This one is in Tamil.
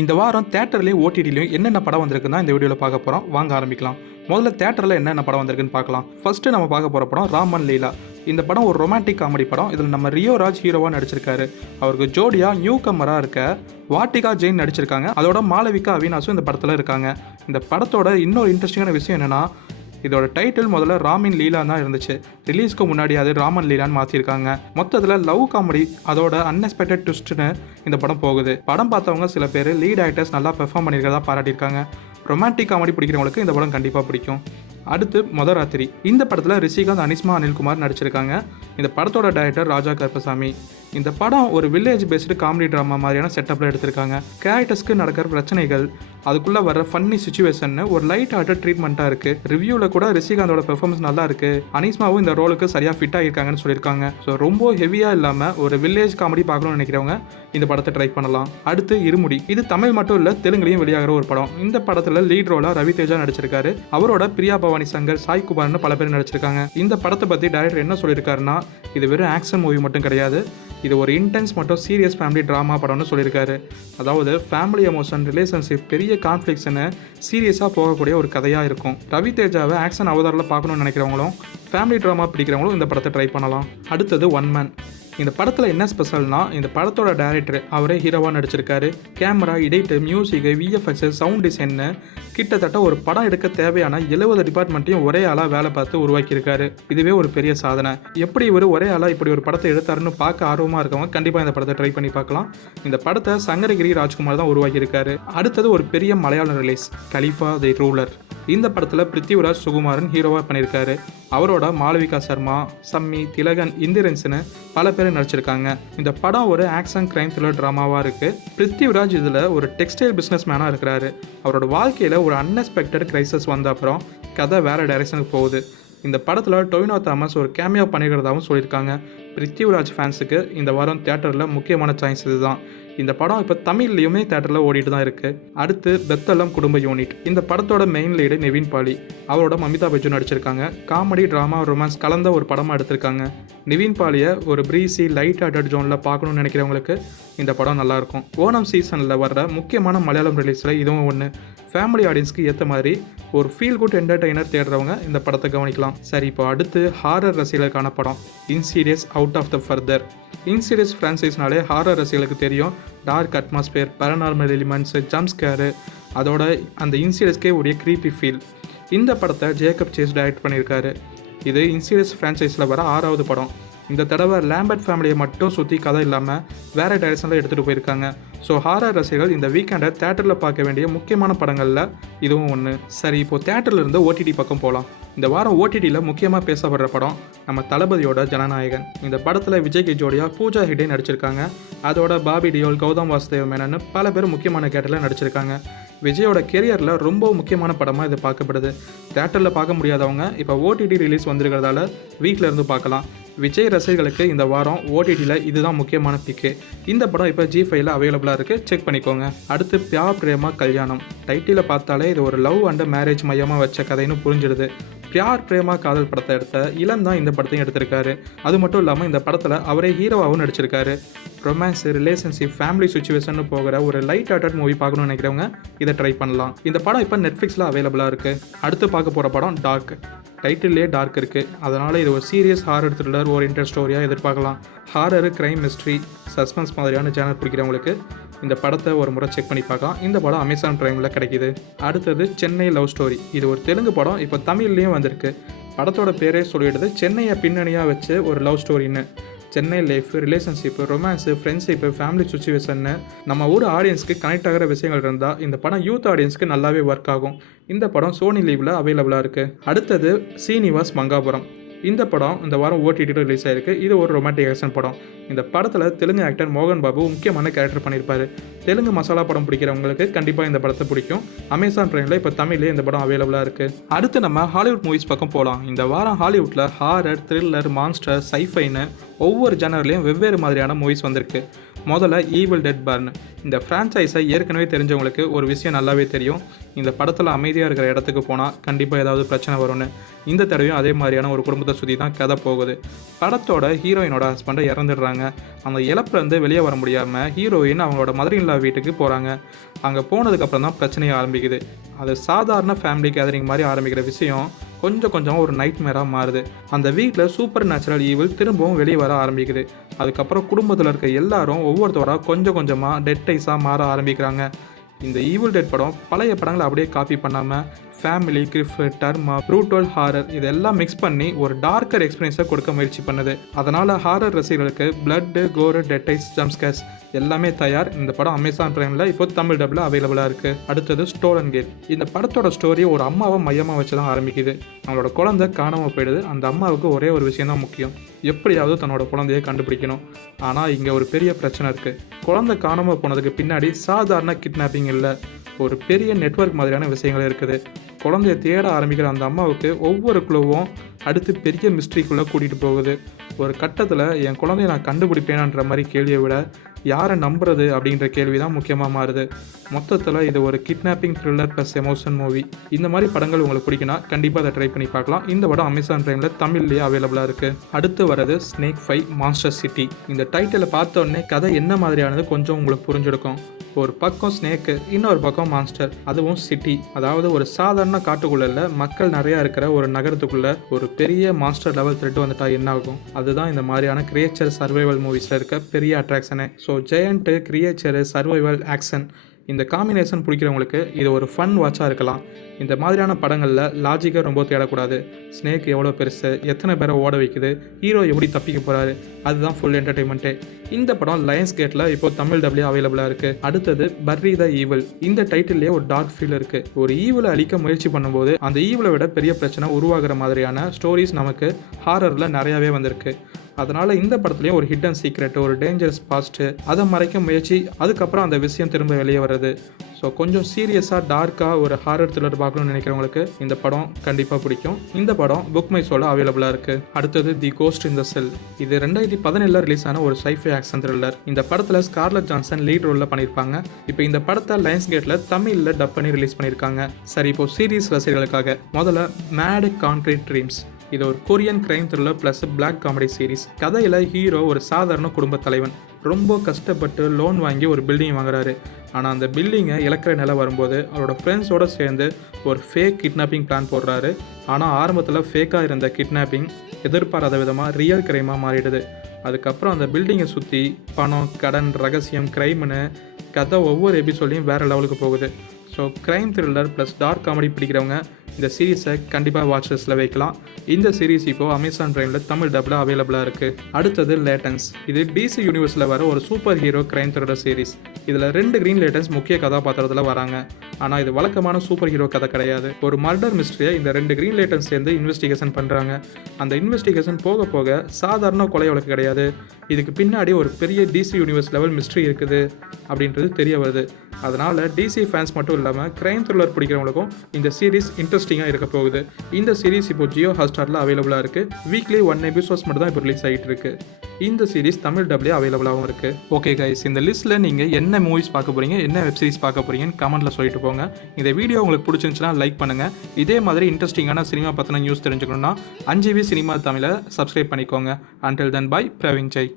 இந்த வாரம் தேட்டர்லேயும் ஓடிடிலையும் என்னென்ன படம் வந்திருக்குன்னு தான் இந்த வீடியோவில் பார்க்க போகிறோம். வாங்க ஆரம்பிக்கலாம். முதல்ல தேட்டரில் என்னென்ன படம் வந்திருக்குன்னு பார்க்கலாம். ஃபர்ஸ்ட்டு நம்ம பார்க்க போகிற படம் ராமன் லீலா. இந்த படம் ஒரு ரொமான்டிக் காமெடி படம். இதில் நம்ம ரியோ ராஜ் ஹீரோவாக நடிச்சிருக்காரு. அவருக்கு ஜோடியாக நியூ கம்மராக இருக்க வாட்டிகா ஜெயின் நடிச்சிருக்காங்க. அதோட மாளவிகா அவினாஷும் இந்த படத்தில் இருக்காங்க. இந்த படத்தோட இன்னொரு இன்ட்ரெஸ்டிங்கான விஷயம் என்னென்னா, இதோட டைட்டில் முதல்ல ராமின் லீலா தான் இருந்துச்சு. ரிலீஸ்க்கு முன்னாடி அது ராமன் லீலான்னு மாற்றிருக்காங்க. மொத்தத்தில் லவ் காமெடி அதோட அன்எக்ஸ்பெக்டட் ட்விஸ்ட்னு இந்த படம் போகுது. படம் பார்த்தவங்க சில பேர் லீட் ஆக்டர்ஸ் நல்லா பெர்ஃபார்ம் பண்ணியிருக்கிறதா பாராட்டியிருக்காங்க. ரொமான்டிக் காமெடி பிடிக்கிறவங்களுக்கு இந்த படம் கண்டிப்பாக பிடிக்கும். அடுத்து மொதராத்திரி. இந்த படத்தில் ரிஷிகாந்த், அனிஸ்மா, அனில்குமார் நடிச்சிருக்காங்க. இந்த படத்தோட டைரக்டர் ராஜா கருப்பசாமி. இந்த படம் ஒரு வில்லேஜ் பேஸ்டு காமெடி ட்ராமா மாதிரியான செட்டப்பில் எடுத்திருக்காங்க. கேரக்டர்ஸ்க்கு நடக்கிற பிரச்சனைகள், அதுக்குள்ளே வர ஃபன்னி சுச்சுவேஷன் ஒரு லைட் ஹார்ட்டட் ட்ரீட்மெண்ட்டாக இருக்குது. ரிவ்யூவில் கூட ரிஷிகாந்தோட பெர்ஃபார்மன்ஸ் நல்லா இருக்குது. அனிஸ்மாவும் இந்த ரோலுக்கு சரியாக ஃபிட் ஆகியிருக்காங்கன்னு சொல்லியிருக்காங்க. ஸோ ரொம்ப ஹெவியாக இல்லாமல் ஒரு வில்லேஜ் காமெடி பார்க்கணும்னு நினைக்கிறவங்க இந்த படத்தை ட்ரை பண்ணலாம். அடுத்து இருமுடி. இது தமிழ் மட்டும் இல்லை, தெலுங்குலையும் வெளியாகிற ஒரு படம். இந்த படத்தில் லீட் ரோலாக ரவி தேஜா நடிச்சிருக்காரு. அவரோட பிரியா பவானி சங்கர், சாய் குமார்னு பல பேர் நடிச்சிருக்காங்க. இந்த படத்தை பற்றி டைரக்டர் என்ன சொல்லியிருக்காருன்னா, இது வெறும் ஆக்ஷன் மூவி மட்டும் கிடையாது, இது ஒரு இன்டென்ஸ் மற்றும் சீரியஸ் ஃபேமிலி ட்ராமா படம்னு சொல்லியிருக்காரு. அதாவது ஃபேமிலி எமோஷன், ரிலேஷன்ஷிப், பெரிய கான்ஃப்ளிக்ஷனு சீரியஸாக போகக்கூடிய ஒரு கதையாக இருக்கும். ரவி தேஜாவை ஆக்ஷன் அவதாரில் பார்க்கணும்னு நினைக்கிறவங்களும் ஃபேமிலி ட்ராமா பிடிக்கிறவங்களும் இந்த படத்தை ட்ரை பண்ணலாம். அடுத்தது ஒன் மேன். இந்த படத்தில் என்ன ஸ்பெஷல்னா, இந்த படத்தோட டைரக்டர் அவரே ஹீரோவாக நடிச்சிருக்காரு. கேமரா, எடிட்டு, மியூசிக்கு, விஎஃப்எக்ஸ், சவுண்ட் டிசைன்னு கிட்டத்தட்ட ஒரு படம் எடுக்க தேவையான 70 டிபார்ட்மெண்ட்டையும் ஒரே ஆளாக வேலை பார்த்து உருவாக்கியிருக்காரு. இதுவே ஒரு பெரிய சாதனை. எப்படி இவர் ஒரே ஆளாக இப்படி ஒரு படத்தை எடுத்தாருன்னு பார்க்க ஆர்வமாக இருக்கவங்க கண்டிப்பாக இந்த படத்தை ட்ரை பண்ணி பார்க்கலாம். இந்த படத்தை சங்கரகிரி ராஜ்குமார் தான் உருவாக்கியிருக்காரு. அடுத்தது ஒரு பெரிய மலையாள ரிலீஸ், கலிஃபா தி ரூலர். இந்த படத்தில் பிருத்திவிராஜ் சுகுமாரன் ஹீரோவாக பண்ணியிருக்காரு. அவரோட மாளவிகா சர்மா, சம்மி, திலகன், இந்திரன்ஸ்னு பல பேர் நடிச்சிருக்காங்க. இந்த படம் ஒரு ஆக்ஷன் கிரைம் த்ரில்லர் ட்ராமாவாக இருக்குது. பிருத்திவிராஜ் இதில் ஒரு டெக்ஸ்டைல் பிஸ்னஸ் மேனாக இருக்கிறாரு. அவரோட வாழ்க்கையில் ஒரு அன்எக்ஸ்பெக்டட் கிரைசஸ் வந்த அப்புறம் கதை வேறு டைரக்ஷனுக்கு போகுது. இந்த படத்தில் டொவினோ தாமஸ் ஒரு கேமியோ பண்ணிக்கிறதாகவும் சொல்லியிருக்காங்க. பிருத்திவிராஜ் ஃபேன்ஸுக்கு இந்த வாரம் தியேட்டரில் முக்கியமான சாய்ஸ் இதுதான். இந்த படம் இப்போ தமிழ்லையுமே தேட்டரில் ஓடிட்டு தான் இருக்குது. அடுத்து பெத்தலம் குடும்ப யூனிட். இந்த படத்தோட மெயின் லீடு நிவின் பாலி. அவரோட அமிதாப் பச்சன் நடிச்சிருக்காங்க. காமெடி, ட்ராமா, ரொமான்ஸ் கலந்த ஒரு படமாக எடுத்திருக்காங்க. நிவின் பாலியை ஒரு ப்ரீசி லைட் ஹார்ட்டட் ஜோனில் பார்க்கணும்னு நினைக்கிறவங்களுக்கு இந்த படம் நல்லாயிருக்கும். ஓணம் சீசனில் வர்ற முக்கியமான மலையாளம் ரிலீஸில் இதுவும் ஒன்று. ஃபேமிலி ஆடியன்ஸ்க்கு ஏற்ற மாதிரி ஒரு ஃபீல் குட் என்டர்டெய்னர் தேடுறவங்க இந்த படத்தை கவனிக்கலாம். சரி, இப்போ அடுத்து ஹாரர் ரசிகர்களுக்கான படம் Insidious out of the further. Insidious ஃப்ரான்ச்சைஸ்னாலே ஹாரர் ரசிகர்களுக்கு தெரியும். Dark atmosphere, paranormal elements, jump scare, அதோட அந்த இன்சீரியஸ்க்கே உடைய க்ரீப்பி ஃபீல். இந்த படத்தை ஜேக்கப் சேஸ் டைரக்ட் பண்ணியிருக்காரு. இது இன்சீரியஸ் ஃப்ரான்ச்சைஸில் வர 6வது படம். இந்த தடவை லேம்பர்ட் ஃபேமிலியை மட்டும் சுற்றி கதை இல்லாமல் வேறு டைரக்ஷனில் எடுத்துகிட்டு போயிருக்காங்க. ஸோ ஹாரர் ரசிகர்கள் இந்த வீக்கெண்டை தேட்டரில் பார்க்க வேண்டிய முக்கியமான படங்களில் இதுவும் ஒன்று. சரி, இப்போது தேட்டரில் இருந்து ஓடிடி பக்கம் போகலாம். இந்த வாரம் ஓடிடியில் முக்கியமாக பேசப்படுற படம் நம்ம தளபதியோட ஜனநாயகன். இந்த படத்தில் விஜய்க்கு ஜோடியாக பூஜா ஹெக்டே நடிச்சிருக்காங்க. அதோட பாபி டியோல், கௌதம் வாசுதேவ் மேனன் பல பேர் முக்கியமான கேட்டரில் நடிச்சிருக்காங்க. விஜயோட கெரியரில் ரொம்ப முக்கியமான படமாக இது பார்க்கப்படுது. தேட்டரில் பார்க்க முடியாதவங்க இப்போ ஓடிடி ரிலீஸ் வந்திருக்கிறதால வீட்டில் இருந்து பார்க்கலாம். விஜய் ரசிகர்களுக்கு இந்த வாரம் ஓடிடியில் இதுதான் முக்கியமான பிக்கு. இந்த படம் இப்போ ஜி5ல அவைலபிளாக இருக்குது, செக் பண்ணிக்கோங்க. அடுத்து பியார் பிரேமா கல்யாணம். டைட்டிலை பார்த்தாலே இது ஒரு லவ் அண்ட் மேரேஜ் மையமாக வச்ச கதைன்னு புரிஞ்சிடுது. பியார் பிரேமா காதல் படத்தை எடுத்த இளம் தான் இந்த படத்தையும் எடுத்திருக்காரு. அது மட்டும் இல்லாமல் இந்த படத்தில் அவரே ஹீரோவாகவும் நடிச்சிருக்காரு. ரொமான்ஸ், ரிலேஷன்ஷிப், ஃபேமிலி சுச்சுவேஷன் போகிற ஒரு லைட் ஹார்ட்டட் மூவி பார்க்கணும்னு நினைக்கிறவங்க இதை ட்ரை பண்ணலாம். இந்த படம் இப்போ நெட்ஃப்ளிக்ஸில் அவைலபிளாக இருக்குது. அடுத்து பார்க்க போகிற படம் டார்க். டைட்டிலே டார்க் இருக்குது, அதனால் இது ஒரு சீரியஸ் ஹாரர் த்ரில்லர் ஓரியன்டட் ஸ்டோரியாக எதிர்பார்க்கலாம். ஹாரரு, கிரைம், மிஸ்ட்ரி, சஸ்பென்ஸ் மாதிரியான ஜேனர் பிடிக்கிறவங்களுக்கு இந்த படத்தை ஒரு முறை செக் பண்ணி பார்க்கலாம். இந்த படம் அமேசான் பிரைமில் கிடைக்கிது. அடுத்தது சென்னை லவ் ஸ்டோரி. இது ஒரு தெலுங்கு படம், இப்போ தமிழ்லேயும் வந்திருக்கு. படத்தோட பேரே சொல்லிடுது, சென்னையை பின்னணியாக வச்சு ஒரு லவ் ஸ்டோரின்னு. Chennai life, relationship, romance, friendship, family சுச்சுவேஷன்னு நம்ம ஊர் ஆடியன்ஸ்க்கு கனெக்ட் ஆகிற விஷயங்கள் இருந்தால் இந்த படம் யூத் ஆடியன்ஸ்க்கு நல்லாவே ஒர்க் ஆகும். இந்த படம் சோனி லீவில் அவைலபிளாக இருக்குது. அடுத்தது சீனிவாஸ் மங்காபுரம். இந்த படம் இந்த வாரம் ஓடிடி ரிலீஸ் ஆகிருக்கு. இது ஒரு ரொமான்டிக் ஆக்ஷன் படம். இந்த படத்தில் தெலுங்கு ஆக்டர் மோகன் பாபு முக்கியமான கேரக்டர் பண்ணியிருப்பார். தெலுங்கு மசாலா படம் பிடிக்கிறவங்களுக்கு கண்டிப்பாக இந்த படத்தை பிடிக்கும். அமேசான் பிரைமில் இப்போ தமிழ்லேயே இந்த படம் அவைலபிளாக இருக்குது. அடுத்து நம்ம ஹாலிவுட் மூவிஸ் பக்கம் போகலாம். இந்த வாரம் ஹாலிவுட்டில் ஹாரர், த்ரில்லர், மான்ஸ்டர், சைஃபைன்னு ஒவ்வொரு ஜேனர்லேயும் வெவ்வேறு மாதிரியான மூவிஸ் வந்திருக்கு. முதல்ல ஈவில் டெட் பர்ன். இந்த ஃப்ரான்ச்சைஸை ஏற்கனவே தெரிஞ்சவங்களுக்கு ஒரு விஷயம் நல்லாவே தெரியும். இந்த படத்தில் அமைதியாக இருக்கிற இடத்துக்கு போனால் கண்டிப்பாக ஏதாவது பிரச்சனை வரும்னு. இந்த தடவையும் அதே மாதிரியான ஒரு குடும்பத்தை சுற்றி தான் கதை போகுது. படத்தோட ஹீரோயினோட ஹஸ்பண்டை இறந்துடுறாங்க. அந்த இழப்புலேருந்து வெளியே வர முடியாமல் ஹீரோயின் அவங்களோட மதர் இன் லா வீட்டுக்கு போகிறாங்க. அங்கே போனதுக்கப்புறம் தான் பிரச்சனையை ஆரம்பிக்குது. அது சாதாரண ஃபேமிலி கேதரிங் மாதிரி ஆரம்பிக்கிற விஷயம் கொஞ்சம் கொஞ்சம் ஒரு நைட்மேராக மாறுது. அந்த வீட்டில் சூப்பர் நேச்சுரல் ஈவில் திரும்பவும் வெளியே வர ஆரம்பிக்குது. அதுக்கப்புறம் குடும்பத்தில் இருக்க எல்லாரும் ஒவ்வொருத்தவராக கொஞ்சம் கொஞ்சமாக டெட் ஐஸாக மாற ஆரம்பிக்கிறாங்க. இந்த ஈவில் டெட் படம் பழைய படங்களை அப்படியே காப்பி பண்ணாமல் family, grief, derma, brutal, horror இதெல்லாம் மிக்ஸ் பண்ணி ஒரு டார்க்கர் எக்ஸ்பீரியன்ஸை கொடுக்க முயற்சி பண்ணுது. அதனால் ஹாரர் ரசிகர்களுக்கு பிளட்டு, கோரு, டெட் ஐஸ், ஜம்ப்ஸ்கேர்ஸ் எல்லாமே தயார். இந்த படம் அமேசான் பிரைமில் இப்போ தமிழ் டப்பில் அவைலபிளாக இருக்குது. அடுத்தது ஸ்டோலன் கேட். இந்த படத்தோட ஸ்டோரி ஒரு அம்மாவை மையமாக வச்சு தான் ஆரம்பிக்குது. அவங்களோட குழந்தை காணாமல் போயிடுது. அந்த அம்மாவுக்கு ஒரே ஒரு விஷயம் தான் முக்கியம், எப்படியாவது தன்னோட குழந்தையை கண்டுபிடிக்கணும். ஆனால் இங்கே ஒரு பெரிய பிரச்சனை இருக்குது. குழந்தை காணாமல் போனதுக்கு பின்னாடி சாதாரண கிட்னாப்பிங் இல்லை, ஒரு பெரிய நெட்வொர்க் மாதிரியான விஷயங்கள் இருக்குது. குழந்தைய தேட ஆரம்பிக்கிற அந்த அம்மாவுக்கு ஒவ்வொரு குழுவும் அடுத்து பெரிய மிஸ்ட்ரிக்குள்ளே கூட்டிகிட்டு போகுது. ஒரு கட்டத்தில் என் குழந்தைய நான் கண்டுபிடிப்பேனான்ற மாதிரி கேள்வியை விட யாரை நம்புறது அப்படின்ற கேள்வி தான் முக்கியமாக மாறுது. மொத்தத்தில் இது ஒரு kidnapping thriller plus emotion movie. இந்த மாதிரி படங்கள் உங்களுக்கு பிடிக்குன்னா கண்டிப்பாக அதை ட்ரை பண்ணி பார்க்கலாம். இந்த படம் அமேசான் பிரைமில் தமிழ்லேயே அவைலபிளாக இருக்குது. அடுத்து வரது ஸ்னேக் 5 மான்ஸ்டர் சிட்டி. இந்த டைட்டிலை பார்த்த உடனே கதை என்ன மாதிரியானது கொஞ்சம் உங்களுக்கு புரிஞ்சிருக்கும். ஒரு பக்கம் ஸ்னேக்கு, இன்னொரு பக்கம் மான்ஸ்டர், அதுவும் சிட்டி. அதாவது ஒரு சாதாரண காட்டுக்குள்ள மக்கள் நிறையா இருக்கிற ஒரு நகரத்துக்குள்ள ஒரு பெரிய மான்ஸ்டர் லெவல் த்ரெட் வந்துட்டா என்ன ஆகும்? அதுதான் இந்த மாதிரியான கிரியேச்சர் சர்வைவல் மூவிஸில் இருக்க பெரிய அட்ராக்ஷனே. ஸோ ஜெயண்ட்டு, கிரியேச்சரு, சர்வைவல், ஆக்ஷன் இந்த காம்பினேஷன் பிடிக்கிறவங்களுக்கு இது ஒரு ஃபன் வாட்சாக இருக்கலாம். இந்த மாதிரியான படங்களில் லாஜிக்காக ரொம்ப தேடக்கூடாது. ஸ்னேக் எவ்வளோ பெருசு, எத்தனை பேரை ஓட வைக்குது, ஹீரோ எப்படி தப்பிக்க போகிறாரு, அதுதான் ஃபுல் என்டர்டெயின்மெண்ட்டே. இந்த படம் லயன்ஸ் கேட்டில் இப்போ தமிழ் டபிள்யூ அவைலபிளாக இருக்குது. அடுத்தது பர்ரி த ஈவில். இந்த டைட்டில்லேயே ஒரு டார்க் ஃபீல் இருக்குது. ஒரு ஈவிலை அழிக்க முயற்சி பண்ணும்போது அந்த ஈவிலை விட பெரிய பிரச்சனை உருவாகிற மாதிரியான ஸ்டோரிஸ் நமக்கு ஹாரரில் நிறையாவே வந்திருக்கு. அதனால் இந்த படத்துலேயும் ஒரு ஹிடன் சீக்ரெட், ஒரு டேஞ்சரஸ் பாஸ்ட்டு, அதை மறைக்க முயற்சி, அதுக்கப்புறம் அந்த விஷயம் திரும்ப வெளியே வர்றது. ஸோ கொஞ்சம் சீரியஸாக டார்க்காக ஒரு ஹாரர் த்ரில்லர் பார்க்கணும்னு நினைக்கிறவங்களுக்கு இந்த படம் கண்டிப்பாக பிடிக்கும். இந்த படம் புக் மை ஷோவில் அவைலபிளாக இருக்குது. அடுத்தது தி கோஸ்ட் இன் த செல். இது 2017 ரிலீஸ் ஆன ஒரு சைஃபை ஆக்ஷன் த்ரில்லர். இந்த படத்தில் ஸ்கார்லெட் ஜான்சன் லீட் ரோலில் பண்ணியிருப்பாங்க. இப்போ இந்த படத்தை லயன்ஸ் கேட்டில் தமிழில் டப் பண்ணி ரிலீஸ் பண்ணியிருக்காங்க. சரி, இப்போ சீரியஸ் ரசிகர்களுக்காக முதல்ல மேட் கான்க்ரீட் ட்ரீம்ஸ். இது ஒரு Korean crime thriller plus black comedy series. கதையில் ஹீரோ ஒரு சாதாரண குடும்ப தலைவன், ரொம்ப கஷ்டப்பட்டு லோன் வாங்கி ஒரு பில்டிங் வாங்குறாரு. ஆனால் அந்த பில்டிங்கை இழக்கிற நிலை வரும்போது அவரோட ஃப்ரெண்ட்ஸோடு சேர்ந்து ஒரு ஃபேக் கிட்னாப்பிங் பிளான் போடுறாரு. ஆனால் ஆரம்பத்தில் ஃபேக்காக இருந்த கிட்னாப்பிங் எதிர்பாராத விதமாக ரியல் கிரைமாக மாறிடுது. அதுக்கப்புறம் அந்த பில்டிங்கை சுற்றி பணம், கடன், ரகசியம், கிரைம்னு கதை ஒவ்வொரு எபிசோட்லையும் வேறு லெவலுக்கு போகுது. So crime thriller plus dark comedy பிடிக்கிறவங்க இந்த சீரீஸை கண்டிப்பாக வாட்ச் லிஸ்ட்டில் வைக்கலாம். இந்த சீரீஸ் இப்போது அமேசான் பிரைமில் தமிழ் டப்பில் அவைலபிளாக இருக்குது. அடுத்தது லேட்டன்ஸ். இது டிசி யூனிவர்ஸில் வர ஒரு super hero crime thriller series. இதில் 2 கிரீன் லேட்டன்ஸ் முக்கிய கதாபாத்திரத்தில் வராங்க. ஆனால் இது வழக்கமான சூப்பர் ஹீரோ கதை கிடையாது. ஒரு மர்டர் மிஸ்ட்ரியை இந்த 2 கிரீன் லேட்டன்ஸ் சேர்ந்து இன்வெஸ்டிகேஷன் பண்ணுறாங்க. அந்த இன்வெஸ்டிகேஷன் போக போக சாதாரண கொலை வழக்கு கிடையாது, இதுக்கு பின்னாடி ஒரு பெரிய டிசி யூனிவர்ஸ் லெவல் மிஸ்ட்ரி இருக்குது அப்படின்றது தெரிய வருது. அதனால் டிசி ஃபேன்ஸ் மட்டும் இல்லாமல் கிரைம் த்ரில்லர் பிடிக்கிறவங்களுக்கும் இந்த சீரிஸ் இன்ட்ரெஸ்டிங்காக இருக்க போகுது. இந்த சீரிஸ் இப்போ ஜியோ ஹாட்ஸ்டாரில் அவைலபிளாக இருக்குது. வீக்லி 1 எபிசோட்ஸ் மட்டும் தான் இப்போ ரிலீஸ் ஆகிட்டு இருக்கு. இந்த சீரிஸ் தமிழ் டப்லேயே அவைலபிளாகவும் இருக்குது. ஓகே கைஸ், இந்த லிஸ்ட்டில் நீங்கள் என்ன மூவிஸ் பார்க்க போகிறீங்க, என்ன வெப் சீரிஸ் பார்க்க போகிறீங்கன்னு கமெண்ட்டில் சொல்லிட்டு போங்க. இந்த வீடியோ உங்களுக்கு பிடிச்சிருந்துச்சுன்னா லைக் பண்ணுங்கள். இதே மாதிரி இன்ட்ரெஸ்டிங்கான சினிமா பற்றின நியூஸ் தெரிஞ்சுக்கணுன்னா 5V சினிமா தமிழை சப்ஸ்கிரைப் பண்ணிக்கோங்க. Until then bye, Praveen Jai.